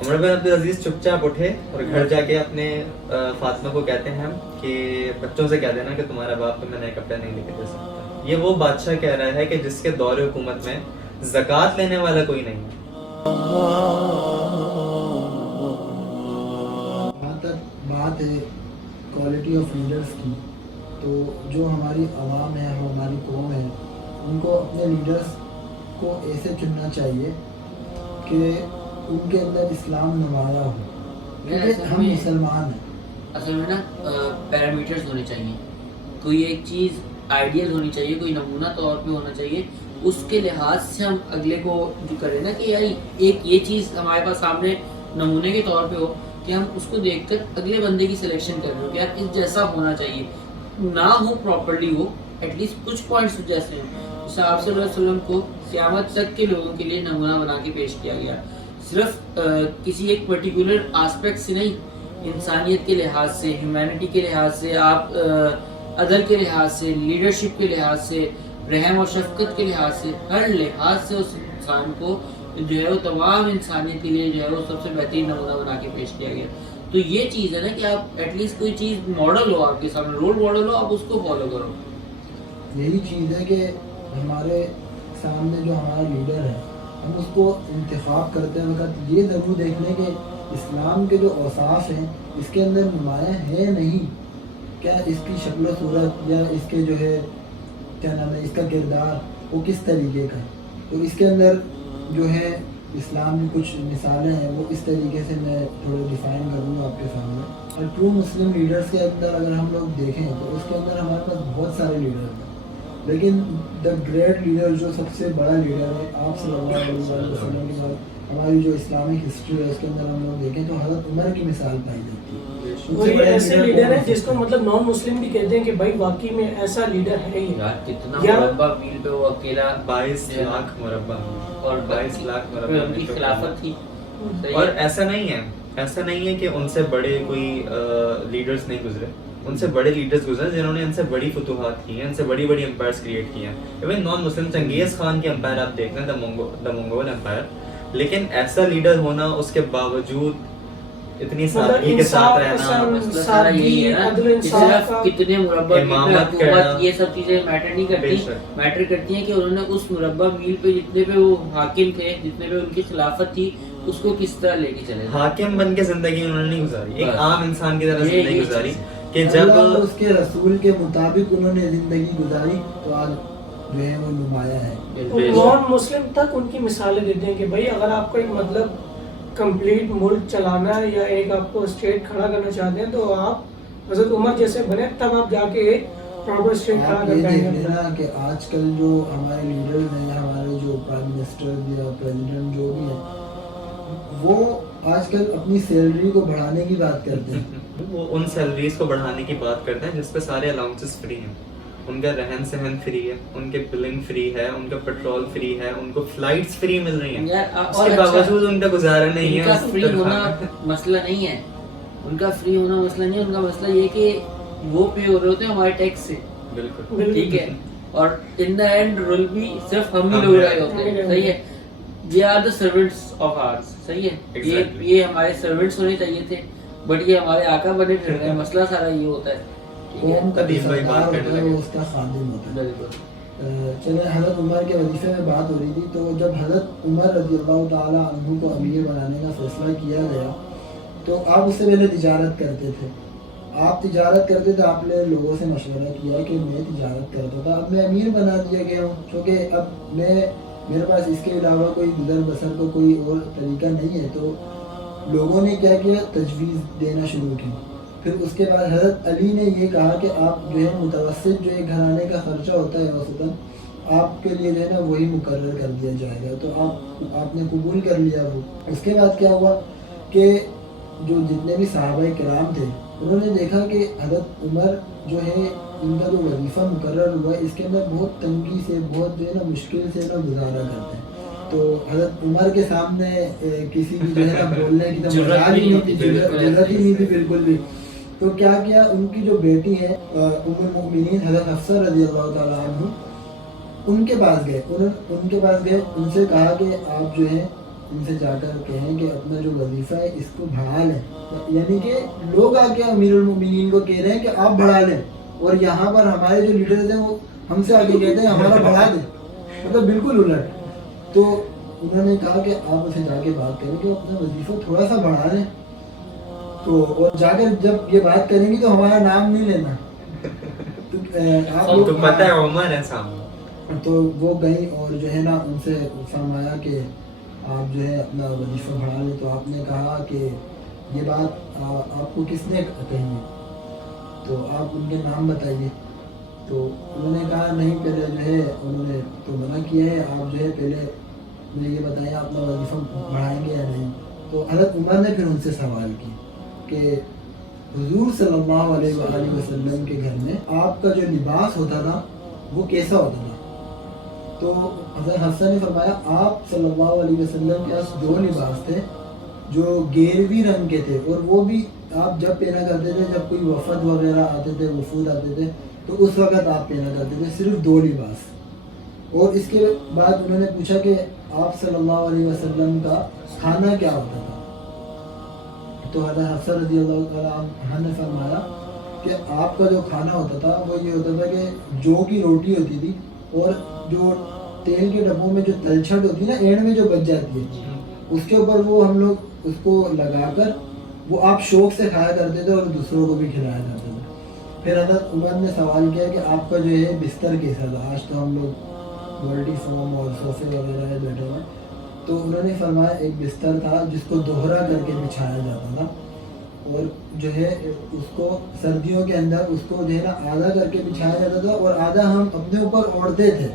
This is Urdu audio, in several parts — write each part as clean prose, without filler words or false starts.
عمر بن عبدالعزیز چپ چاپ اٹھے اور گھر جا کے اپنے فاطمہ کو کہتے ہیں کہ بچوں سے کہہ دینا کہ تمہارا باپ تمہیں نئے کپڑے نہیں لے کے دے سکتا. یہ وہ بادشاہ کہہ رہا ہے کہ جس کے دور حکومت میں زکوٰۃ لینے والا کوئی نہیں ہے. جہاں تک بات ہے کوالٹی آف لیڈرس کی، تو جو ہماری عوام ہے، ہماری قوم ہے، ان کو اپنے لیڈرس کو ایسے چننا چاہیے کہ ان کے اندر اسلام نمایاں ہو، کیونکہ ہم مسلمان ہیں. اصل میں نا پیرامیٹرز ہونے چاہیے، کوئی ایک چیز آئیڈیل ہونی چاہیے، کوئی نمونہ طور پہ ہونا چاہیے، اس کے لحاظ سے ہم اگلے کو جو کریں نا کہ یار ایک یہ چیز ہمارے پاس سامنے نمونے کے طور پہ ہو کہ ہم اس کو دیکھ کر اگلے بندے کی سلیکشن کر رہے ہو کہ یار اس جیسا ہونا چاہیے، نہ ہو پراپرلی ہو ایٹ لیسٹ کچھ پوائنٹس جیسے ہیں. جیسے آپ صلی اللہ علیہ وسلم کو قیامت تک کے لوگوں کے لیے نمونہ بنا کے پیش کیا گیا، صرف کسی ایک پرٹیکولر آسپیکٹ سے نہیں، انسانیت کے لحاظ سے، ہیومینٹی کے لحاظ سے، آپ عدل کے لحاظ سے، لیڈرشپ کے لحاظ سے، رحم و شفقت کے لحاظ سے، ہر لحاظ سے اس انسان کو جو ہے وہ تمام انسانیت کے لیے جو ہے وہ سب سے بہترین نمونہ بنا کے پیش کیا گیا. تو یہ چیز ہے نا کہ آپ ایٹ لیسٹ کوئی چیز ماڈل ہو آپ کے سامنے، رول ماڈل ہو، آپ اس کو فالو کرو. یہی چیز ہے کہ ہمارے سامنے جو ہمارا لیڈر ہے، ہم اس کو انتخاب کرتے وقت یہ ضرور دیکھ لیں کہ اسلام کے جو اوصاف ہیں اس کے اندر نمایاں ہے نہیں، کیا اس کی شکل و صورت یا اس کے جو ہے کیا نام ہے اس کا کردار وہ کس طریقے کا ہے. تو اس کے اندر جو ہے اسلام کی کچھ مثالیں ہیں، وہ اس طریقے سے میں تھوڑے ڈیفائن کروں گا آپ کے سامنے. اور ٹرو مسلم لیڈرز کے اندر اگر ہم لوگ دیکھیں تو اس کے اندر ہمارے پاس بہت سارے لیڈرز ہیں، لیکن دا گریٹ لیڈر جو سب سے بڑا لیڈر ہے آپ صلی اللہ علیہ وسلم کے بعد ہماری جو اسلامک ہسٹری ہے اس کے اندر ہم لوگ دیکھیں تو حضرت عمر کی مثال پائی جاتی ہے. وہی ایسے لیڈر ہے جس کو مطلب نان مسلم بھی کہتے ہیں کہ بھائی واقعی میں ایسا لیڈر ہے ہی. یار کتنا مربع میل پہ وہ اکیلا 22 لاکھ مربع اور 22 لاکھ مربع ان کی خلافت تھی. اور ایسا نہیں ہے کہ ان سے بڑے کوئی لیڈرز نہیں گزرے، ان سے بڑے لیڈرز گزرے جنہوں نے ان سے بڑی فتوحات کی ہیں، ان سے بڑی بڑی امپائرز کریٹ کی ہیں. ایون نان مسلم چنگیز خان کی امپائر آپ دیکھ لیں، دا منگول امپائر، لیکن ایسا لیڈر ہونا، اس کے باوجود اتنی سادگی کے ساتھ رہنا، مسئلہ سارا یہی ہے نا کہ صرف کتنے مربع میل پہ حکومت، یہ سب چیزیں میٹر نہیں کرتی، میٹر کرتی ہیں کہ انہوں نے اس مربع میل پہ جتنے پہ وہ حاکم تھے، جتنے پہ ان کی خلافت تھی، اس کو کس طرح لے کے چلے. حاکم بن کے زندگی انہوں نے نہیں گزاری، ایک عام انسان کی طرح زندگی گزاری کہ جب اللہ اور اس کے رسول کے مطابق انہوں نے زندگی گزاری تو آج جو ہے وہ نمایاں ہے. نان مسلم تک ان کی مثالیں دیتے ہیں کہ بھائی اگر آپ کو ایک مطلب کمپلیٹ ملک چلانا ہے یا ایک آپ کو اسٹیٹ کھڑا کرنا چاہتے ہیں تو آپ حضرت عمر جیسے بنے تب آپ جا کے ایک پراپر اسٹیٹ کھڑا کر پائیں گے. لینا کہ آج کل جو ہمارے لیڈرز ہیں، ہمارے جو پرائم منسٹر یا پریزیڈنٹ جو بھی ہیں، وہ آج کل اپنی سیلری کو بڑھانے کی بات کرتے ہیں. وہ ان سیلریز کو بڑھانے کی بات کرتے ہیں جس پہ سارے الاؤنسز فری ہیں، ان کا رہن سہن فری ہے، ان کے بلنگ فری ہے، ان کا پیٹرول فری ہے، ان کو فلائٹس فری مل رہی ہیں، اس کے باوجود ان کا گزارا نہیں ہے. ان کا فری ہونا مسئلہ نہیں ہے، ان کا فری ہونا مسئلہ نہیں ہے، ان کا مسئلہ یہ کہ وہ پے ہو رہے ہوتے ہیں ہمارے ٹیکس سے. بالکل ٹھیک ہے، اور ان دا اینڈ رول بھی صرف ہم ہی لوگ رہے ہوتے ہیں. صحیح ہے، یہ آر دا سروینٹس آف آرس. صحیح ہے، یہ ہمارے سروینٹس ہونے چاہیے تھے، بٹ یہ ہمارے آقا بنے پھر رہے ہیں. مسئلہ سارا یہ ہوتا ہے. قوم کا سردار ہوتا ہے، وہ اس کا خادم ہوتا ہے. چلے حضرت عمر کے وظیفے میں بات ہو رہی تھی، تو جب حضرت عمر رضی اللہ تعالیٰ عنہ کو امیر بنانے کا فیصلہ کیا گیا تو آپ اس سے پہلے تجارت کرتے تھے. آپ تجارت کرتے تھے، آپ نے لوگوں سے مشورہ کیا کہ میں تجارت کرتا تھا، اب میں امیر بنا دیا گیا ہوں کیونکہ اب میرے پاس اس کے علاوہ کوئی گزر بسر کا کوئی اور طریقہ نہیں ہے. تو لوگوں نے کیا کیا، تجویز دینا شروع کی. پھر اس کے بعد حضرت علی نے یہ کہا کہ آپ جو ہے متوسط جو ایک گھرانے کا خرچہ ہوتا ہے اوسطاً، آپ کے لیے جو ہے نا وہی مقرر کر دیا جائے گا. تو آپ نے قبول کر لیا وہ. اس کے بعد کیا ہوا کہ جو جتنے بھی صحابہ کرام تھے انہوں نے دیکھا کہ حضرت عمر جو ہے ان کا جو وظیفہ مقرر ہوا ہے اس کے اندر بہت تنگی سے، بہت جو ہے نا مشکل سے نا گزارا کرتے ہیں. تو حضرت عمر کے سامنے کسی بھی جو ہے نا بولنے کی تو مجال ہی نہیں تھی، ضرورت ہی نہیں تھی بالکل بھی. تو کیا کیا، ان کی جو بیٹی ہے ام المؤمنین حضرت حفصہ رضی اللہ تعالیٰ عنہ، ان کے پاس گئے، ان سے کہا کہ آپ جو ہے ان سے جا کر کہیں کہ اپنا جو وظیفہ ہے اس کو بڑھا لیں. یعنی کہ لوگ آ کے امیر المومنین کو کہہ رہے ہیں کہ آپ بڑھا لیں, اور یہاں پر ہمارے جو لیڈرز ہیں وہ ہم سے آگے کہتے ہیں ہمارا بڑھا دیں, مطلب بالکل الٹ. تو انہوں نے کہا کہ آپ اسے جا کے بات کریں کہ وہ اپنا وظیفہ تھوڑا سا بڑھا لیں. تو اور جا کر جب یہ بات کریں گی تو ہمارا نام نہیں لینا. تو پتہ ہے عمر ہے سامنے. تو وہ گئی اور جو ہے نا ان سے فرمایا کہ آپ جو ہے اپنا وظیفہ بڑھا لیں. تو آپ نے کہا کہ یہ بات آپ کو کس نے کہی ہے, تو آپ ان کے نام بتائیے. تو انہوں نے کہا نہیں, پہلے جو ہے انہوں نے تو منع کیا ہے, آپ جو ہے پہلے مجھے یہ بتائیں اپنا وظیفہ بڑھائیں گے یا نہیں. تو حضرت عمر نے پھر ان سے سوال کی کہ حضور صلی اللہ علیہ وآلہ وسلم کے گھر میں آپ کا جو لباس ہوتا تھا وہ کیسا ہوتا تھا. تو حضرت حفصہ نے فرمایا آپ صلی اللہ علیہ وسلم کے پاس دو لباس تھے جو گیروی رنگ کے تھے, اور وہ بھی آپ جب پہنا کرتے تھے جب کوئی وفد وغیرہ آتے تھے, وفود آتے تھے, تو اس وقت آپ پہنا کرتے تھے, صرف دو لباس. اور اس کے بعد انہوں نے پوچھا کہ آپ صلی اللہ علیہ وسلم کا کھانا کیا ہوتا تھا. تو حضرت حفصہ رضی اللہ تعالیٰ عنہ نے فرمایا کہ آپ کا جو کھانا ہوتا تھا وہ یہ ہوتا تھا کہ جو کی روٹی ہوتی تھی, اور جو تیل کے ڈبوں میں جو تلچھٹ ہوتی ہے نا اینڈ میں جو بچ جاتی ہے, اس کے اوپر وہ ہم لوگ اس کو لگا کر وہ آپ شوق سے کھایا کرتے تھے اور دوسروں کو بھی کھلایا کرتے تھے. پھر حضرت عمر نے سوال کیا کہ آپ کا جو ہے بستر کیسا تھا. آج تو ہم لوگ ملٹی فارم اور صوفے وغیرہ ہے بیٹھے ہوئے. تو انہوں نے فرمایا ایک بستر تھا جس کو دوہرا کر کے بچھایا جاتا تھا, اور جو ہے اس کو سردیوں کے اندر اس کو جو ہے نا آدھا کر کے بچھایا جاتا تھا اور آدھا ہم اپنے اوپر اوڑھتے تھے.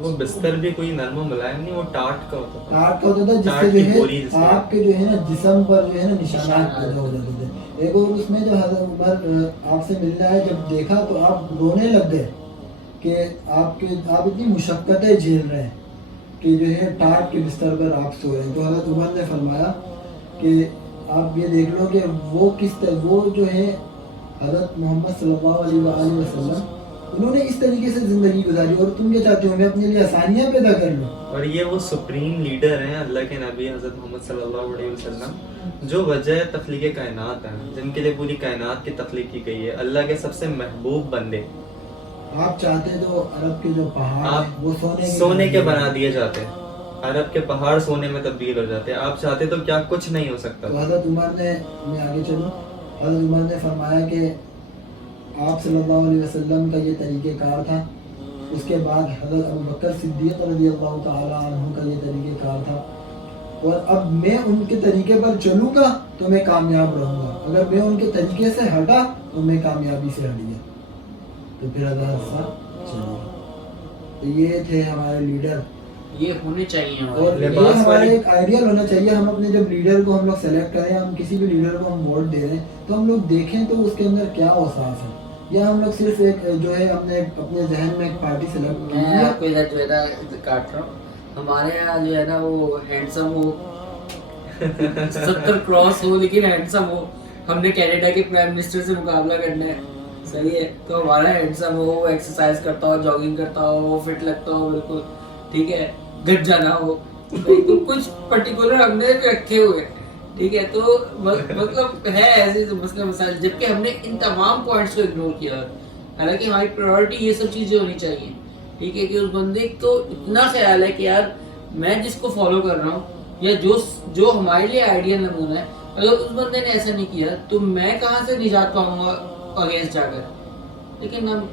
وہ بستر بھی کوئی نرم و ملائم نہیں, وہ ٹاٹ کا ہوتا تھا. ٹاٹ کا ہوتا تھا جس سے جو ہے آپ کے جو ہے نا جسم پر جو ہے نا نشانات پیدا ہو جاتے تھے. ایک اور اس میں جو حضرت عمر آپ سے ملنا ہے جب دیکھا تو آپ رونے لگ گئے کہ آپ اتنی مشقتیں جھیل رہے ہیں کہ جو ہے ٹاٹ کے بستر پر آپ سو رہے ہیں. تو حضرت عمر نے فرمایا کہ آپ یہ دیکھ لو کہ وہ جو ہے حضرت محمد صلی اللہ علیہ وآلہ وسلم انہوں نے اس طریقے سے زندگی گزاری, اور تم کیا چاہتے ہو میں اپنے لیے آسانیاں پیدا کر لوں. اور یہ وہ سپریم لیڈر ہیں اللہ کے نبی حضرت محمد صلی اللہ علیہ وسلم, جو وجہ تخلیق کائنات ہیں, جن کے لیے پوری کائنات کی تخلیق کی گئی ہے, اللہ کے سب سے محبوب بندے. آپ چاہتے تو عرب کے جو پہاڑ ہیں وہ سونے کے بنا دیے جاتے, عرب کے پہاڑ سونے میں تبدیل ہو جاتے. آپ چاہتے تو کیا کچھ نہیں ہو سکتا. تو حضرت عمر نے, میں آگے چلوں, حضرت عمر نے فرمایا کہ آپ صلی اللہ علیہ وسلم کا یہ طریقہ کار تھا. اس کے بعد حضرت ابوبکر صدیق رضی اللہ تعالیٰ عنہ کا یہ طریقہ کار تھا, اور اب میں ان کے طریقے پر چلوں گا تو میں کامیاب رہوں گا, اگر میں ان کے طریقے سے ہٹا تو میں کامیابی سے ہٹ گیا. تو پھر حضرت چلیے. تو یہ تھے ہمارے لیڈر, یہ ہونے چاہیے, اور یہ ہمارا ایک آئیڈیل ہونا چاہیے. ہم اپنے جب لیڈر کو ہم لوگ سلیکٹ کریں, ہم کسی بھی لیڈر کو ہم ووٹ دے رہے ہیں تو ہم لوگ دیکھیں تو اس کے اندر کیا اوصاف ہے, یا ہم لوگ صرف ایک جو ہے ہم نے اپنے ذہن میں ایک پارٹی سلیکٹ کی ہے. میں آپ کو ادھر جو ہے نا کاٹ رہا ہوں, ہمارے یہاں جو ہے نا وہ ہینڈسم ہو 70 کراس ہو لیکن ہینڈسم ہو. ہم نے کینیڈا کے پرائم منسٹر سے مقابلہ کرنا ہے, صحیح ہے, تو ہمارا ہینڈسم ہو, وہ ایکسرسائز کرتا ہو, جاگنگ کرتا ہو, وہ فٹ لگتا ہو بالکل, ٹھیک ہے, گٹ جانا ہو, کچھ پرٹیکولر ہم نے رکھے ہوئے, ٹھیک ہے. تو مطلب ہے ایسے مسئلہ مسائل, جبکہ ہم نے ان تمام پوائنٹس کو اگنور کیا. حالانکہ ہماری پرائورٹی یہ سب چیزیں ہونی چاہیے, ٹھیک ہے, کہ اس بندے کو اتنا خیال ہے کہ یار میں جس کو فالو کر رہا ہوں یا جو ہمارے لیے آئیڈیل نمونہ ہے, اگر اس بندے نے ایسا نہیں کیا تو میں کہاں سے نجات پاؤں گا اگینسٹ جا کر. لیکن ہم,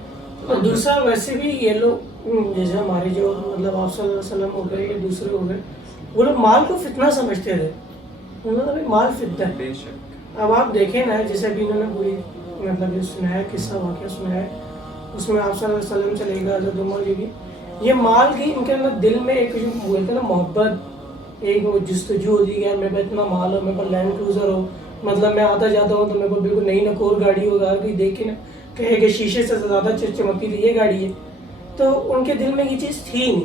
اور دوسرا ویسے بھی یہ لوگ جیسے ہمارے جو مطلب آپ صلی اللہ علیہ وسلم ہو گئے یا دوسرے ہو گئے, وہ لوگ مال کو فتنہ سمجھتے تھے. انہوں نے مال فتنہ ہے. اب آپ دیکھیں نا, جیسے بھی انہوں نے پوری مطلب یہ سنایا قصہ واقعہ سنایا ہے, اس میں آپ صلی اللہ علیہ وسلم چلے گا, حضرت عمر کی بھی یہ مال کی ان کے اندر دل میں ایک جو بولتے ہیں نا محبت, ایک وہ جستجو ہوتی ہے, میرے پاس اتنا مال ہو, میرے پاس لینڈ کروزر ہو, مطلب میں آتا جاتا ہوں تو میرے کو بالکل نئی نکور گاڑی ہو, کوئی دیکھ کے نا کہے کہ شیشے سے زیادہ چمکتی تھی یہ گاڑی ہے, تو ان کے دل میں یہ چیز تھی نہیں.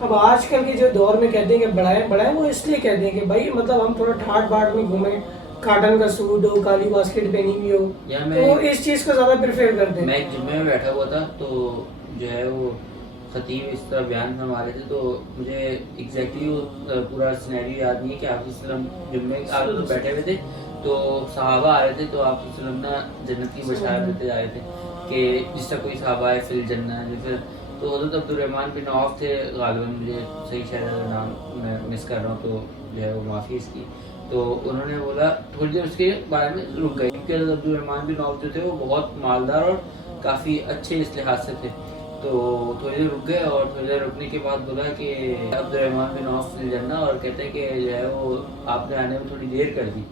اب آج کل کے جو دور میں کہتے ہیں کہ بڑھائیں, وہ اس لیے کہتے ہیں کہ بھائی مطلب ہم تھوڑا ٹھاٹ باٹ میں گھومیں, کاٹن کا سوٹ ہو, کالی باسکٹ پہنی ہوئی ہو, تو اس چیز کو زیادہ پریفر کرتے ہیں. میں ایک جمعے میں بیٹھا ہوا تھا, تو جو ہے وہ خطیب اس طرح بیان فرما رہے تھے تو مجھے ایگزیکٹلی وہ پورا سینیریو یاد نہیں ہے کہ آپ صلی اللہ علیہ وسلم جمعے آپ لوگ بیٹھے ہوئے تھے تو صحابہ آ رہے تھے تو آپ صلی اللہ علیہ وسلم جنت کی بشارت دیتے جا رہے تھے کہ جس طرح کوئی صحابہ ہے فی الجنہ جیسے تو حضرت عبدالرحمن بن عوف تھے غالباً مجھے صحیح شاید نام میں مس کر رہا ہوں تو جو ہے وہ معافی اس کی تو انہوں نے بولا تھوڑی دیر اس کے بارے میں رک گئے کیونکہ حضرت عبدالرحمن بن عوف جو تھے وہ بہت مالدار اور کافی اچھے اس لحاظ سے تھے تو تھوڑی دیر رک گئے اور تھوڑی دیر رکنے کے بعد بولا کہ عبدالرحمن بن عوف فی الجنہ اور کہتے ہیں کہ جو ہے وہ آپ نے آنے میں تھوڑی دیر کر دی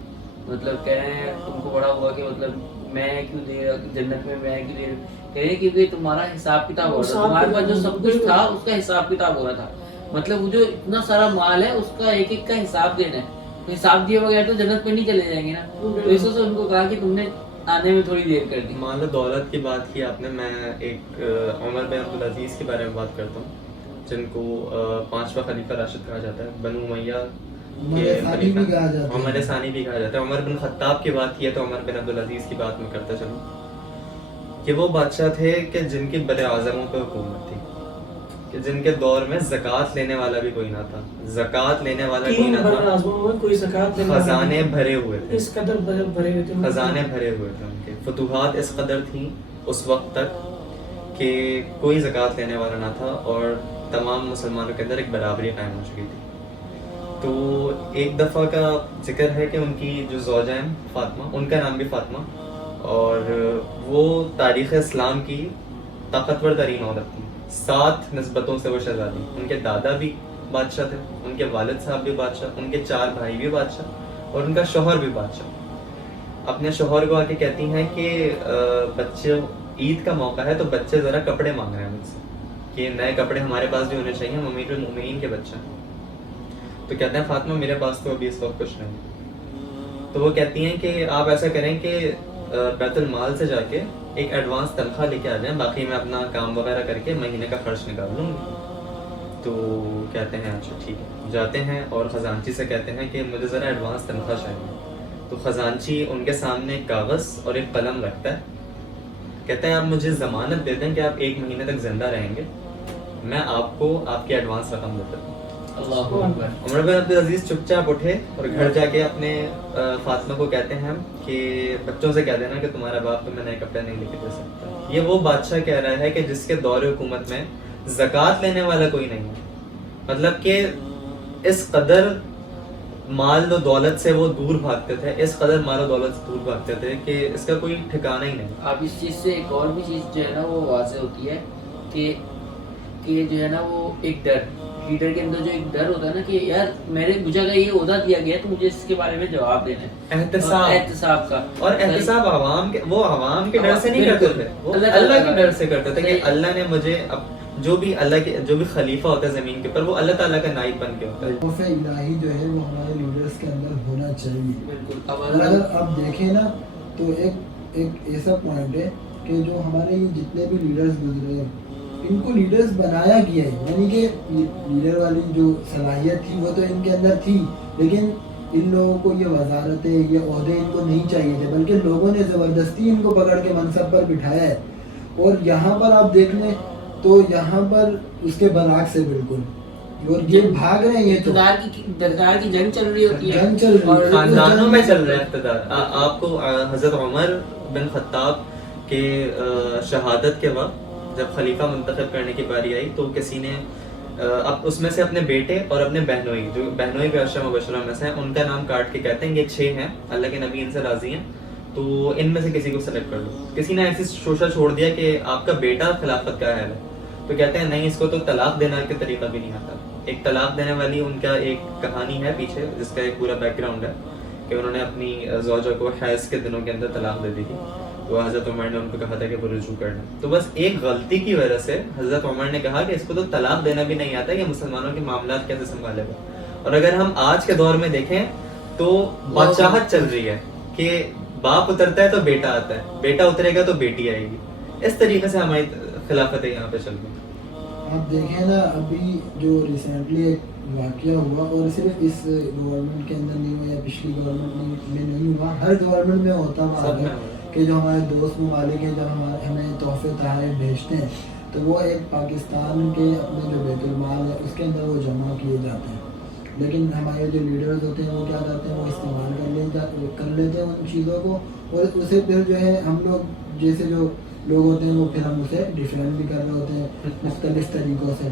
مطلب کہہ رہے ہیں تم کو بڑا ہوا کہ مطلب میں کیوں دیر جنت میں کیوں دیر کہہ رہے ہیں کیونکہ تمہارا حساب کتاب ہو رہا تھا تمہارے پاس جو سب کچھ تھا اس کا حساب کتاب ہو رہا تھا مطلب وہ جو اتنا سارا مال ہے اس کا ایک ایک کا حساب دینا ہے حساب دیے بغیر تو جنت میں نہیں چلے جائیں گے نا تو اس سے ان کو کہا کہ تم نے آنے میں تھوڑی دیر کر دی. مال و دولت کی بات کی آپ نے میں ایک عمر بن عبدالعزیز کے بارے میں بات کرتا ہوں جن کو پانچواں خلیفہ راشد کہا جاتا ہے بنو امیہ کے خلیفہ عمر ثانی بھی کہا جاتا ہے. عمر بن خطاب کی بات کی ہے تو عمر بن عبدالعزیز کی بات میں کرتا چلوں کہ وہ بادشاہ تھے کہ جن کی بر اعظموں پہ حکومت تھی کہ جن کے دور میں زکوٰۃ لینے والا بھی کوئی نہ تھا زکوٰۃ لینے والا کوئی نہ تھا خزانے بھرے ہوئے تھے اس قدر بھرے ہوئے تھے خزانے بھرے ہوئے تھے ان کے فتوحات اس قدر تھیں اس وقت تک کہ کوئی زکوٰۃ لینے والا نہ تھا اور تمام مسلمانوں کے اندر ایک برابری قائم ہو چکی تھی. تو ایک دفعہ کا ذکر ہے کہ ان کی جو زوجہ ہیں فاطمہ ان کا نام بھی فاطمہ اور وہ تاریخ اسلام کی طاقتور ترین عورت تھی 7 نسبتوں سے وہ شہزادی ان کے دادا بھی بادشاہ تھے ان کے والد صاحب بھی بادشاہ ان کے 4 بھائی بھی بادشاہ اور ان کا شوہر بھی بادشاہ. اپنے شوہر کو آ کے کہتی ہیں کہ بچے عید کا موقع ہے تو بچے ذرا کپڑے مانگ رہے ہیں مجھ سے کہ نئے کپڑے ہمارے پاس بھی ہونے چاہیے ہم امیر المومنین کے بچے ہیں. تو کہتے ہیں فاطمہ میرے پاس تو ابھی اس وقت کچھ نہیں. تو وہ کہتی ہیں کہ آپ ایسا کریں کہ بیت المال سے جا کے ایک ایڈوانس تنخواہ لے کے آ جائیں باقی میں اپنا کام وغیرہ کر کے مہینے کا خرچ نکال لوں گی. تو کہتے ہیں اچھا ٹھیک ہے جاتے ہیں اور خزانچی سے کہتے ہیں کہ مجھے ذرا ایڈوانس تنخواہ چاہیے. تو خزانچی ان کے سامنے ایک کاغذ اور ایک قلم رکھتا ہے کہتے ہیں آپ مجھے ضمانت دے دیں کہ آپ 1 مہینے تک زندہ رہیں گے میں آپ کو آپ کی ایڈوانس رقم دیتا ہوں. عمر بن عبدالعزیز چپ چاپ اٹھے اور گھر جا کے اپنے فاطمہ کو کہتے ہیں کہ بچوں سے کہہ دینا کہ تمہارا باپ تمہیں نئے کپڑے نہیں لے کے دے سکتا. یہ وہ بادشاہ کہہ رہا ہے کہ جس کے دور حکومت میں زکوٰۃ لینے والا کوئی نہیں ہے مطلب کہ اس قدر مال و دولت سے وہ دور بھاگتے تھے اس قدر مال و دولت سے دور بھاگتے تھے کہ اس کا کوئی ٹھکانہ ہی نہیں. اب اس چیز سے ایک اور بھی چیز جو ہے نا وہ واضح ہوتی ہے کہ جو ہے نا وہ ایک ڈر لیڈر کے اندر جو ایک ڈر ہوتا ہے نا کہ یار مجھے اگر یہ عہدہ دیا گیا تو مجھے اس کے بارے میں جواب دینا ہے. احتساب کا اور احتساب عوام کے ڈر سے نہیں کرتے تھے وہ اللہ کے ڈر سے کرتے تھے کہ اللہ نے مجھے جو بھی خلیفہ ہوتا ہے زمین کے اوپر وہ اللہ تعالیٰ کا نائب بن کے ہوتا ہے. خوف الہی جو ہے وہ ہمارے لیڈرز کے اندر ہونا چاہیے. بالکل. اگر آپ دیکھیں نا تو ایک ایسا پوائنٹ ہے کہ جو ہمارے یہ جتنے بھی لیڈرز گزرے ہیں ان کو لیڈرز بنایا گیا ہے یعنی کہ لیڈر والی جو صلاحیت تھی وہ تو ان کے اندر تھی لیکن ان لوگوں کو یہ وزارتیں یہ عہدے ان کو نہیں چاہیے تھے بلکہ لوگوں نے زبردستی ان کو پکڑ کے منصب پر بٹھایا ہے. اور یہاں پر آپ دیکھ لیں تو یہاں پر اس کے برعکس ہے بالکل اور یہ بھاگ رہے ہیں اقتدار کی جنگ چل رہی ہوتی ہے اور خاندانوں میں چل رہا ہے اقتدار. آپ کو حضرت عمر بن خطاب کے شہادت کے وقت جب خلیفہ منتخب کرنے کی باری آئی تو کسی نے اب اس میں سے اپنے بیٹے اور اپنے بہنوئی جو بہنوئی بھی عشرہ مبشرہ میں سے ہیں ان کا نام کاٹ کے کہتے ہیں یہ 6 ہیں اللہ کے نبی ان سے راضی ہیں تو ان میں سے کسی کو سلیکٹ کر لو. کسی نے ایسی شوشہ چھوڑ دیا کہ آپ کا بیٹا خلافت کا اہل ہے تو کہتے ہیں نہیں اس کو تو طلاق دینا کا طریقہ بھی نہیں آتا. ایک طلاق دینے والی ان کا ایک کہانی ہے پیچھے جس کا ایک پورا بیک گراؤنڈ ہے کہ انہوں نے اپنی زوجہ کو حیض کے دنوں کے اندر طلاق دے دی تھی تو حضرت عمر نے ان کو کہا تھا کہ وہ رجوع کرنا. تو بس ایک غلطی کی وجہ سے حضرت عمر نے کہا کہ اس کو تو طلاق دینا بھی نہیں آتا کہ مسلمانوں کے معاملات کیسے سنبھالے گا. اور اگر ہم آج کے دور میں دیکھیں تو بادشاہت چل رہی ہے کہ باپ اترتا ہے تو بیٹا آتا ہے بیٹا اترے گا تو بیٹی آئے گی. اس طریقے سے ہماری خلافتیں یہاں پہ چل رہی ہیں. آپ دیکھیں نا ابھی جو ریسنٹلی ایک واقعہ ہوا اور صرف اس گورنمنٹ کے اندر نہیں ہوا یا پچھلی گورنمنٹ میں نہیں ہوا ہر گورنمنٹ میں ہوتا ہوا کہ جو ہمارے دوست ممالک ہیں جب ہمیں تحفے تحائف بھیجتے ہیں تو وہ ایک پاکستان کے اپنے جو بیت المال ہے اس کے اندر وہ جمع کیے جاتے ہیں. لیکن ہمارے جو لیڈرز ہوتے ہیں وہ کیا کرتے ہیں, وہ استعمال کر لیتے ہیں ان چیزوں کو, اور اسے پھر جو ہے ہم لوگ جیسے جو لوگ ہوتے ہیں وہ پھر ہم اسے ڈیفینڈ بھی کر رہے ہوتے ہیں مختلف طریقوں سے.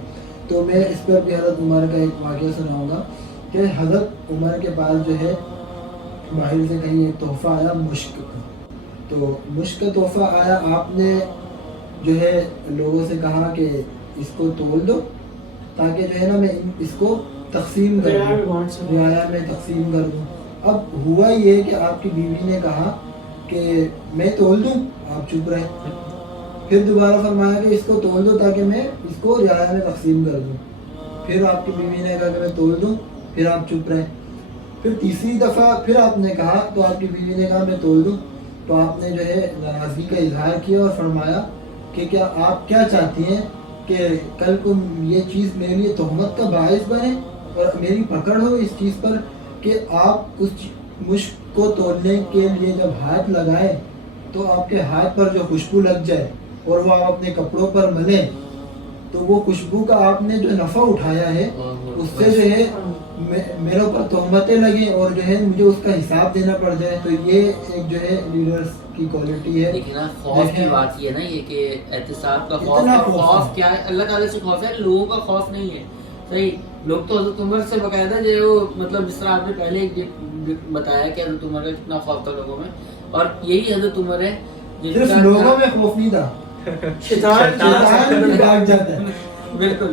تو میں اس پر بھی حضرت عمر کا ایک واقعہ سناؤں گا کہ حضرت عمر کے پاس جو ہے باہر سے کہیں ایک تحفہ آیا مشک کا. تو مشک کا تحفہ آیا, آپ نے جو ہے لوگوں سے کہا کہ اس کو تول دو تاکہ جو ہے نا میں اس کو تقسیم کر دوں, رعایا میں تقسیم کر دوں. اب ہوا یہ کہ آپ کی بیوی نے کہا کہ میں تول دوں, آپ چپ رہے. پھر دوبارہ فرمایا کہ اس کو تول دو تاکہ میں اس کو رعایا میں تقسیم کر دوں. پھر آپ کی بیوی نے کہا کہ میں تول دوں, پھر آپ چپ رہے. پھر تیسری دفعہ پھر آپ نے کہا تو آپ کی بیوی نے کہا میں تول دوں. تو آپ نے جو ہے ناراضگی کا اظہار کیا اور فرمایا کہ کیا آپ کیا چاہتی ہیں کہ کل کو یہ چیز میرے لیے تہمت کا باعث بنے اور میری پکڑ ہو اس چیز پر کہ آپ اس مشک کو تولنے کے لیے جب ہاتھ لگائیں تو آپ کے ہاتھ پر جو خوشبو لگ جائے اور وہ آپ اپنے کپڑوں پر ملیں تو وہ خوشبو کا آپ نے جو نفع اٹھایا ہے اس سے جو ہے میرے اوپر تہمتیں لگیں اور جو ہے مجھے اس کا حساب دینا پڑ جائے. تو یہ ایک جو ہے لیڈرز کی کوالٹی ہے. لیکن خوف کی بات یہ ہے نا یہ کہ احتساب کا خوف کیا ہے, اللہ تعالیٰ سے خوف ہے, لوگوں کا خوف نہیں ہے. صحیح, لوگ تو حضرت عمر سے باقاعدہ جو مطلب جس طرح آپ نے پہلے بتایا کہ حضرت عمر کا کتنا خوف تھا لوگوں میں, اور یہی حضرت عمر ہے صرف لوگوں میں خوف نہیں تھا, شیطان بھی بھاگ جاتا ہے. بالکل.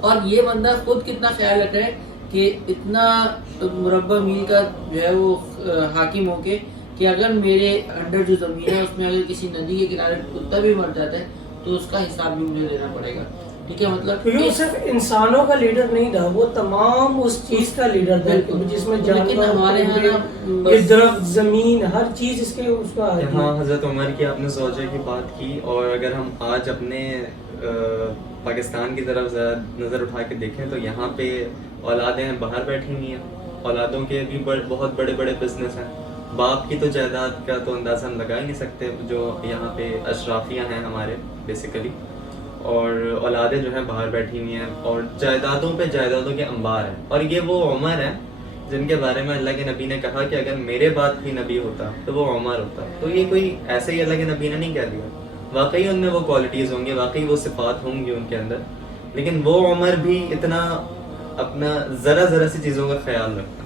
اور یہ بندہ خود کتنا خیال رکھ رہا ہے کہ اتنا مربع میل کا جو ہے وہ حاکم ہو کے کہ اگر میرے انڈر جو زمین ہے اس میں اگر کسی ندی کے کنارے کتا بھی مر جاتا ہے تو اس کا حساب بھی مجھے دینا پڑے گا. ٹھیک ہے, مطلب وہ صرف انسانوں کا لیڈر نہیں تھا, وہ تمام اس چیز کا لیڈر تھا جس میں جانور, ہمارے یہاں درخت, زمین, ہر چیز اس کے اس کا. ہاں, حضرت عمر کی آپ نے زوجہ کی بات کی, اور اگر ہم آج اپنے پاکستان کی طرف نظر اٹھا کے دیکھیں تو یہاں پہ اولادیں باہر بیٹھی ہوئی ہیں, اولادوں کے بھی بہت بڑے بڑے بزنس ہیں. باپ کی تو جائیداد کا تو اندازہ ہم لگا ہی نہیں سکتے جو یہاں پہ اشرافیہ ہیں ہمارے بیسیکلی, اور اولادیں جو ہیں باہر بیٹھی ہوئی ہیں اور جائیدادوں پہ جائیدادوں کے انبار ہیں. اور یہ وہ عمر ہیں جن کے بارے میں اللہ کے نبی نے کہا کہ اگر میرے بعد بھی نبی ہوتا تو وہ عمر ہوتا. تو یہ کوئی ایسے ہی اللہ کے نبی نے نہیں کہہ دیا, واقعی ان میں وہ کوالٹیز ہوں گی, واقعی وہ صفات ہوں گی ان کے اندر. لیکن وہ عمر بھی اتنا اپنا ذرا سی چیزوں کا خیال رکھتا.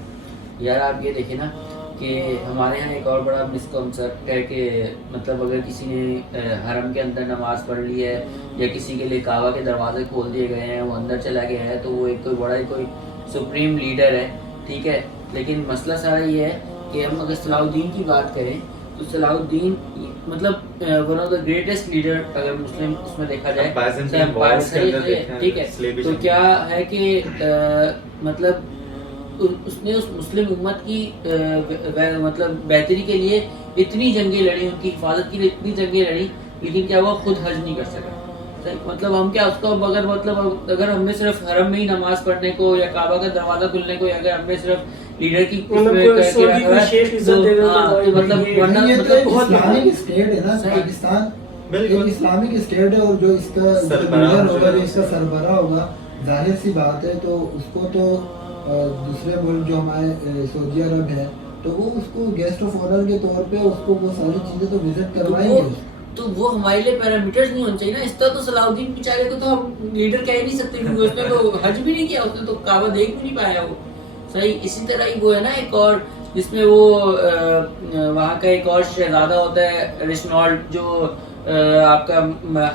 یار آپ یہ دیکھیں نا کہ ہمارے یہاں ایک اور بڑا مسکنسیپٹ ہے کہ مطلب اگر کسی نے حرم کے اندر نماز پڑھ لی ہے یا کسی کے لیے کعبہ کے دروازے کھول دیے گئے ہیں, وہ اندر چلا گیا ہے تو وہ ایک کوئی بڑا کوئی سپریم لیڈر ہے. ٹھیک ہے, لیکن مسئلہ سارا یہ ہے کہ ہم اگر صلاح الدین کی بات کریں تو صلاح الدین مطلب one of the greatest leader اگر مسلم اس میں دیکھا جائے. ٹھیک ہے, تو کیا ہے کہ مطلب اس نے اس مسلم امت کی مطلب بہتری کے لیے اتنی جنگیں لڑی, ان کی حفاظت کے لیے اتنی جنگیں لڑی, لیکن کیا وہ خود حج نہیں کر سکا. مطلب ہم کیا اس کو اگر مطلب اگر ہم نے صرف حرم میں ہی نماز پڑھنے کو یا کعبہ کا دروازہ کھلنے کو, یا اگر ہم نے صرف لیڈر کی اسلامک اسٹیٹ ہے نا پاکستان, ایک اسلامک اسٹیٹ ہے, اور جو اس کا لیڈر ہوگا, جو اس کا سربراہ ہوگا, ظاہر سی بات ہے تو اس کو تو دوسرے ملک جو ہمارے سعودی عرب ہے تو وہ اس کو گیسٹ آف آنر کے طور پہ اس کو وہ ساری چیزیں تو وزٹ کروائیں گے. تو وہ ہمارے لیے پیرامیٹرز نہیں ہونے چاہیے نا. اس طرح تو صلاح الدین بیچارے کو تو ہم لیڈر کہہ نہیں سکتے کیونکہ اس نے تو حج بھی نہیں کیا, اس نے تو کعبہ دیکھ بھی نہیں پایا وہ. صحیح, اسی طرح ہی وہ ہے نا ایک اور جس میں وہ وہاں کا ایک اور شہزادہ ہوتا ہے رشنالڈ, جو آپ کا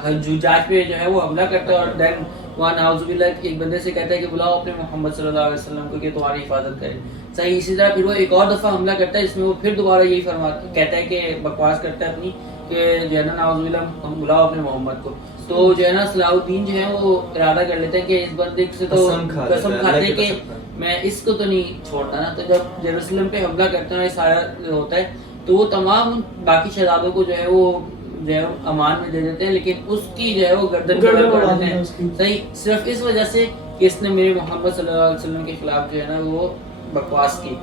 حجاج پہ جو ہے وہ حملہ کرتا ہے اور دین وہاں نعوذ باللہ ایک بندے سے کہتا ہے کہ بلاؤ اپنے محمد صلی اللہ علیہ وسلم کو کہ تمہاری حفاظت کرے. صحیح, اسی طرح پھر وہ ایک اور دفعہ حملہ کرتا ہے جس میں وہ پھر دوبارہ یہی کہتا ہے کہ بکواس کرتا ہے اپنی کہ جو ہے نا نعوذ باللہ بلاؤ اپنے محمد کو. تو جو ہے نا صلاح الدین جو ہے وہ ارادہ کر لیتے ہیں کہ اس بندے سے تو قسم کھاتے ہیں کہ میں اس کو تو نہیں چھوڑتا نا. تو جب یروشلم پہ حملہ کرتے ہیں سارا ہوتا ہے تو وہ تمام باقی شہزادوں کو جو ہے وہ جو ہے امان میں دے دیتے ہیں, لیکن اس کی جو ہے وہ گردن اڑا دیتے ہیں. صحیح, صرف اس وجہ سے کہ اس نے میرے محمد صلی اللہ علیہ وسلم کے خلاف جو ہے نا وہ بکواس کی.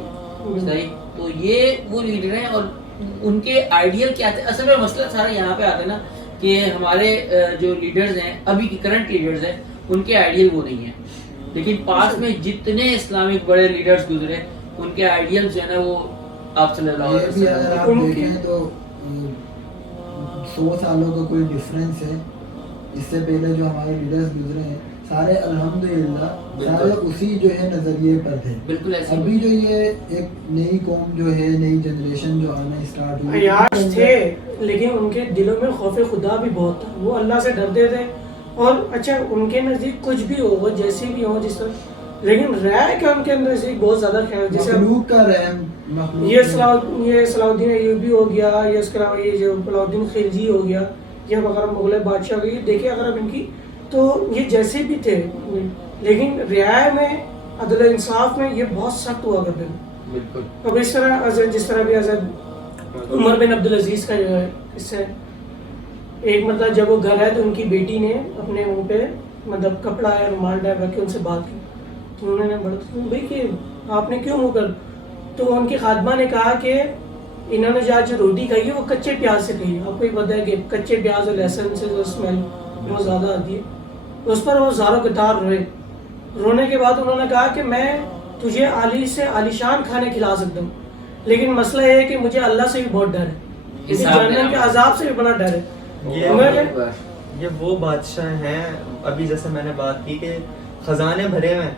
صحیح, تو یہ وہ لیڈر ہیں اور ان کے آئیڈیل کیا تھے. اصل میں مسئلہ سارا یہاں پہ آتا ہے نا کہ ہمارے جو لیڈرز ہیں ابھی کی کرنٹ لیڈرز ہیں ان کے آئیڈیل وہ نہیں ہیں, لیکن پاس میں جتنے اسلامک بڑے لیڈرز گزرے ان کے آئیڈیل جو ہے نا وہ آپ صلی اللہ علیہ یہ بھی اگر آپ وسلم دیکھیں تو 100 سالوں کا کوئی ڈفرینس ہے. اس سے پہلے جو ہمارے لیڈرز گزرے ہیں سارے الحمدللہ سارے اسی جو ہے نظریے پر تھے. بالکل ایسے ابھی جو یہ ایک نئی قوم جو ہے, نئی جنریشن جو آنا اسٹارٹ ہوئی, عیاش تھے لیکن ان کے دلوں میں خوف خدا بھی بہت تھا, وہ اللہ سے ڈرتے تھے. اور اچھا ان کے نزدیک کچھ بھی ہو وہ جیسی بھی ہو جس طرح, لیکن رائے کا ان کے اندر سے بہت زیادہ خیال, جیسے مخلوق کا رحم, یہ صلاح الدین ایوبی ہو گیا, یا اس کے علاوہ یہ جو صلاح الدین خلجی ہو گیا, یا اگر مغل بادشاہ ہو گئی, دیکھیں اگر اب ان کی تو یہ جیسے بھی تھے لیکن رعایا میں عدل انصاف میں یہ بہت سخت ہوا کرتے تھے. بالکل. اب اس طرح جس طرح بھی حضرت عمر بن عبدالعزیز کا جو ہے, اس سے ایک مطلب جب وہ گھر آئے تو ان کی بیٹی نے اپنے منہ پہ مطلب کپڑا یا رومال ڈال رکھ کے ان سے بات کی, تو انہوں نے بڑا بھائی کہ آپ نے کیوں منہ کر, تو ان کی خادمہ نے کہا کہ انہوں نے جو روٹی کھائی ہے وہ کچے پیاز سے کھائی ہے. آپ کو یہ پتہ ہے کہ کچے پیاز اور لہسن سے جو اسمیل بہت زیادہ آتی ہے. اس پر وہ زاروں قطار روئے. رونے کے بعد انہوں نے کہا کہ میں تجھے عالی سے عالیشان کھانے کھلا سکتا ہوں, لیکن مسئلہ یہ ہے کہ مجھے اللہ سے بھی بہت ڈر ہے, جہنم کے عذاب سے بھی بڑا ڈر ہے. یہ وہ بادشاہ ہیں, ابھی جیسے میں نے بات کی کہ خزانے بھرے ہوئے,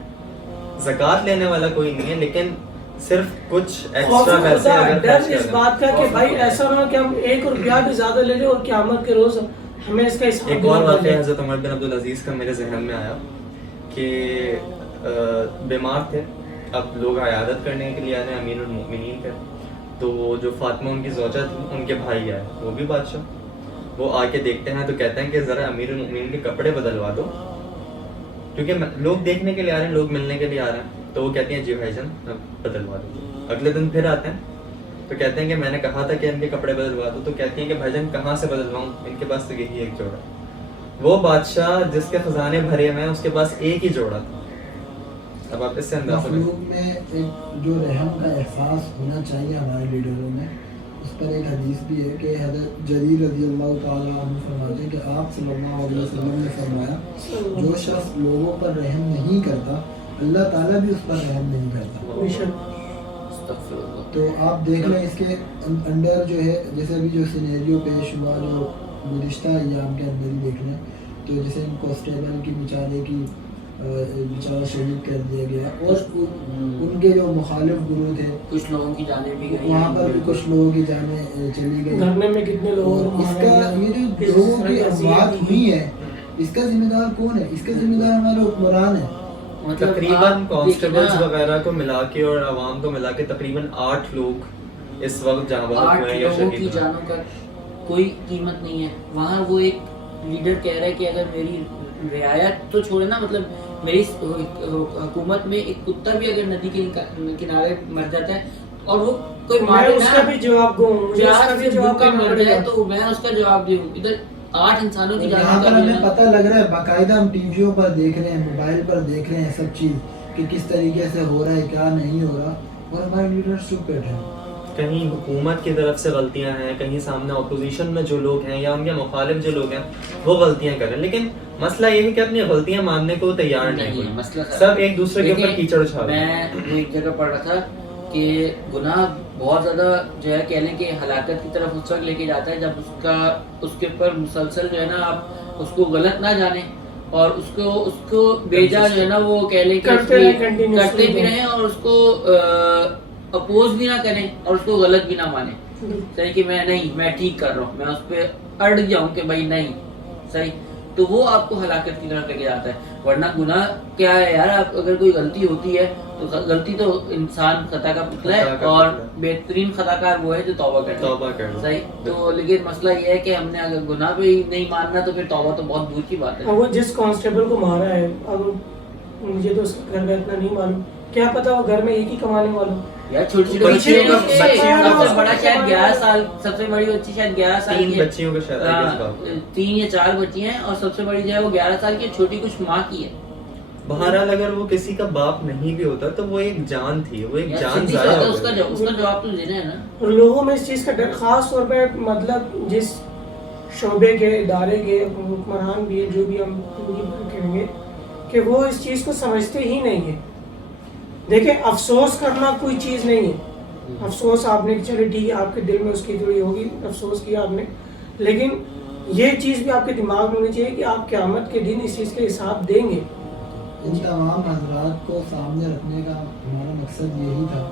زکوٰۃ لینے والا کوئی نہیں ہے, لیکن صرف کچھ ایکسٹرا پیسے اگر ڈر اس بات کا کہ بھائی ایسا نہ ہو کہ ہم 1 روپیہ بھی زیادہ لے لیں اور قیامت کے روز ہمیں اس کا حساب. ایک اور واقعہ حضرت عمر بن عبدالعزیز کا میرے ذہن میں آیا کہ بیمار تھے, اب لوگ عیادت کرنے کے لیے آئے, امیر المؤمنین تھے, تو جو فاطمہ ان کی زوجہ تھی ان کے بھائی آئے, وہ بھی بادشاہ, وہ آ کے دیکھتے ہیں تو کہتے ہیں کہ ذرا امیر المؤمنین کے کپڑے بدلوا دو, کیونکہ لوگ دیکھنے کے لیے آ رہے ہیں, لوگ ملنے کے لیے آ رہے ہیں. تو وہ کہتے ہیں جی بھائی جان بدلوا دو. اگلے دن پھر آتے ہیں تو کہتے ہیں کہ میں نے کہا تھا کہ ان کے کپڑے بدلوا دو, تو کہتی ہیں کہ بھائی جان کہاں سے بدلواؤں, ان کے پاس تو یہی ایک جوڑا. وہ بادشاہ جس کے خزانے بھرے ہوئے ہیں اس کے پاس ایک ہی جوڑا تھا. اب آپ اس سے اندازہ مخلوق میں ایک جو رحم کا احساس ہونا چاہیے ہمارے لیڈروں میں, اس پر ایک حدیث بھی ہے کہ حضرت جریر رضی اللہ تعالیٰ عنہ فرماتے ہیں کہ آپ صلی اللہ علیہ وسلم نے فرمایا جو شخص لوگوں پر رحم نہیں کرتا اللہ تعالیٰ بھی اس پر رحم نہیں کرتا. تو آپ دیکھ لیں اس کے اندر جو ہے, جیسے ابھی جو سینیریو پیش ہوا جو گزشتہ ایام کے اندر ہی دیکھ لیں, تو جیسے ان کانسٹیبل کی بیچارے کی بیچارہ شہید کر دیا گیا, اور ان کے جو مخالف گروہ تھے کچھ لوگوں کی جانیں بھی گئی, وہاں پر بھی کچھ لوگوں کی جانیں چلی گئی. دھرنے میں کتنے لوگ, اس کا یہ جو لوگوں کی اموات ہوئی ہے اس کا ذمہ دار کون ہے؟ اس کا ذمہ دار ہمارے حکمران ہیں. تقریباً کانسٹیبلز وغیرہ کو ملا کے اور عوام کو ملا کے تقریباً 8 لوگ اس وقت جہاں بحق ہوئے ہیں یا لوگوں کی شہید جانوں کا کوئی قیمت نہیں ہے. وہاں وہ ایک لیڈر کہہ رہا ہے کہ اگر میری رعایت تو چھوڑے نا, مطلب میری حکومت میں ایک کتا بھی اگر ندی کے کنارے مر جاتا ہے اور وہ کوئی مارے اس کا بھی جواب دوں, جواب کا مر جائے تو میں اس کا جواب دوں. ادھر 8 انسانوں کی یہاں پر ہمیں پتہ لگ رہا ہے, باقاعدہ ہم ٹی ویوں پر دیکھ رہے ہیں, موبائل پر دیکھ رہے ہیں سب چیز کہ کس طریقے سے ہو رہا ہے کیا نہیں ہو رہا, اور ہمارے لیڈرز چپ بیٹھے ہیں. کہیں حکومت کی طرف سے غلطیاں ہیں, کہیں سامنے اپوزیشن میں جو لوگ ہیں یا ان کے مخالف جو لوگ ہیں وہ غلطیاں کر رہے ہیں, لیکن مسئلہ یہ ہے کہ اپنی غلطیاں ماننے کو تیار نہیں ہے. مسئلہ سب ایک دوسرے کے اوپر کیچڑ اچھال رہے ہیں. میں ایک جگہ پڑھ رہا تھا کہ گناہ بہت زیادہ جو ہے کہہ لیں کہ ہلاکت کی طرف اس وقت لے کے جاتا ہے جب اس کے اوپر مسلسل جو ہے نا آپ اس کو غلط نہ جانیں اور اس کو بیجا جو ہے نا وہ کہہ لیں کہ کرتے بھی رہیں اور اس کو اپوز بھی نہ کریں اور اس کو غلط بھی نہ مانیں. صحیح کہ میں ٹھیک کر رہا ہوں, میں اس پہ اڑ جاؤں کہ بھائی نہیں صحیح, تو وہ آپ کو ہلاکت کی طرف لے کے جاتا ہے. ورنہ گناہ کیا ہے یار, آپ اگر کوئی غلطی ہوتی ہے تو غلطی تو انسان خطا کا پتلا ہے اور بہترین خطا کار وہ ہے جو توبہ کرتا ہے. صحیح, تو لیکن مسئلہ یہ ہے کہ ہم نے اگر گناہ پہ ہی نہیں ماننا تو پھر توبہ تو بہت دور کی بات ہے. وہ جس کانسٹیبل کو مارا ہے, اب مجھے تو اس کا گھر کا اتنا نہیں معلوم, کیا پتا وہ گھر میں ایک ہی کمانے والا یار. چھوٹی چھوٹی سب سے بڑا شاید 11 سال, سب سے بڑی بچی شاید 11 سال کی, 3 بچیوں کے شاید 3 یا 4 بچی ہیں اور سب سے بڑی جو ہے وہ 11 سال کی, چھوٹی کچھ ماں کی ہے. بہرحال اگر وہ کسی کا باپ نہیں بھی ہوتا تو وہ ایک جان تھی, وہ ایک جان ضائع ہو اس کا جواب تو دینا ہے نا. اور لوگوں میں اس چیز کا ڈر, خاص طور پہ مطلب جس شعبے کے ادارے کے حکمران بھی ہیں جو بھی ہم ان کی بات کریں گے کہ وہ اس چیز کو سمجھتے ہی نہیں ہیں. دیکھیں افسوس کرنا کوئی چیز نہیں ہے. افسوس آپ نے چلے ٹھیک ہے آپ کے دل میں اس کی تھوڑی ہوگی افسوس کیا آپ نے, لیکن یہ چیز بھی آپ کے دماغ میں ہونی چاہیے کہ آپ قیامت کے دن اس چیز کا حساب دیں گے. ان تمام حضرات کو سامنے رکھنے کا ہمارا مقصد یہی تھا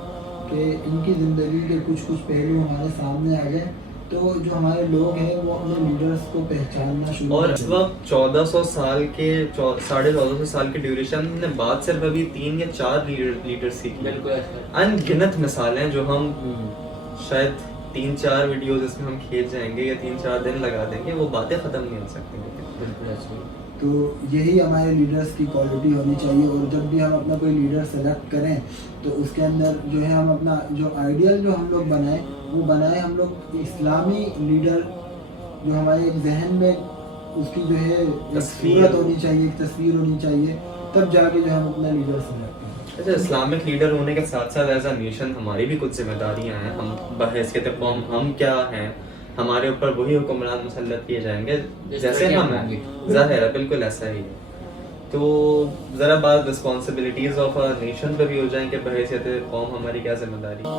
کہ ان کی زندگی کے کچھ پہلو ہمارے سامنے آ گئے تو جو ہمارے لوگ ہیں وہ اپنے لیڈرز کو پہچاننا شروع اور کر اس دیں. وقت 1400 سال کے 1450 سال کے ڈیوریشن نے بات صرف ابھی 3 یا 4 لیڈر سیکھی. بالکل ایسا ان گنت مثالیں جو ہم شاید 3-4 ویڈیوز اس میں ہم کھینچ جائیں گے یا 3-4 دن لگا دیں گے, وہ باتیں ختم نہیں ہو سکتی. بالکل ایسا. تو یہی ہمارے لیڈرز کی کوالٹی ہونی چاہیے. اور جب بھی ہم اپنا کوئی لیڈر سلیکٹ کریں تو اس کے اندر جو ہے ہم اپنا جو آئیڈیل جو ہم لوگ بنائیں وہ بنائیں ہم لوگ اسلامی لیڈر, جو ہمارے ایک ذہن میں اس کی جو ہے ایک صورت ہونی چاہیے, ایک تصویر ہونی چاہیے, تب جا کے جو ہم اپنا لیڈر سلیکٹ کریں. اچھا, اسلامک لیڈر ہونے کے ساتھ ساتھ ایز اے نیشن ہماری بھی کچھ ذمہ داریاں ہیں. ہم بحیثیت قوم ہم کیا ہیں, ہمارے اوپر وہی حکمران مسلط کیے جائیں گے جیسے ہم ہیں. ظاہر ہے بالکل ایسا ہی ہے. تو ذرا بات رسپانسبلٹیز آف اے نیشن پہ بھی ہو جائیں کہ بحیثیت قوم ہماری کیا ذمہ داری ہے.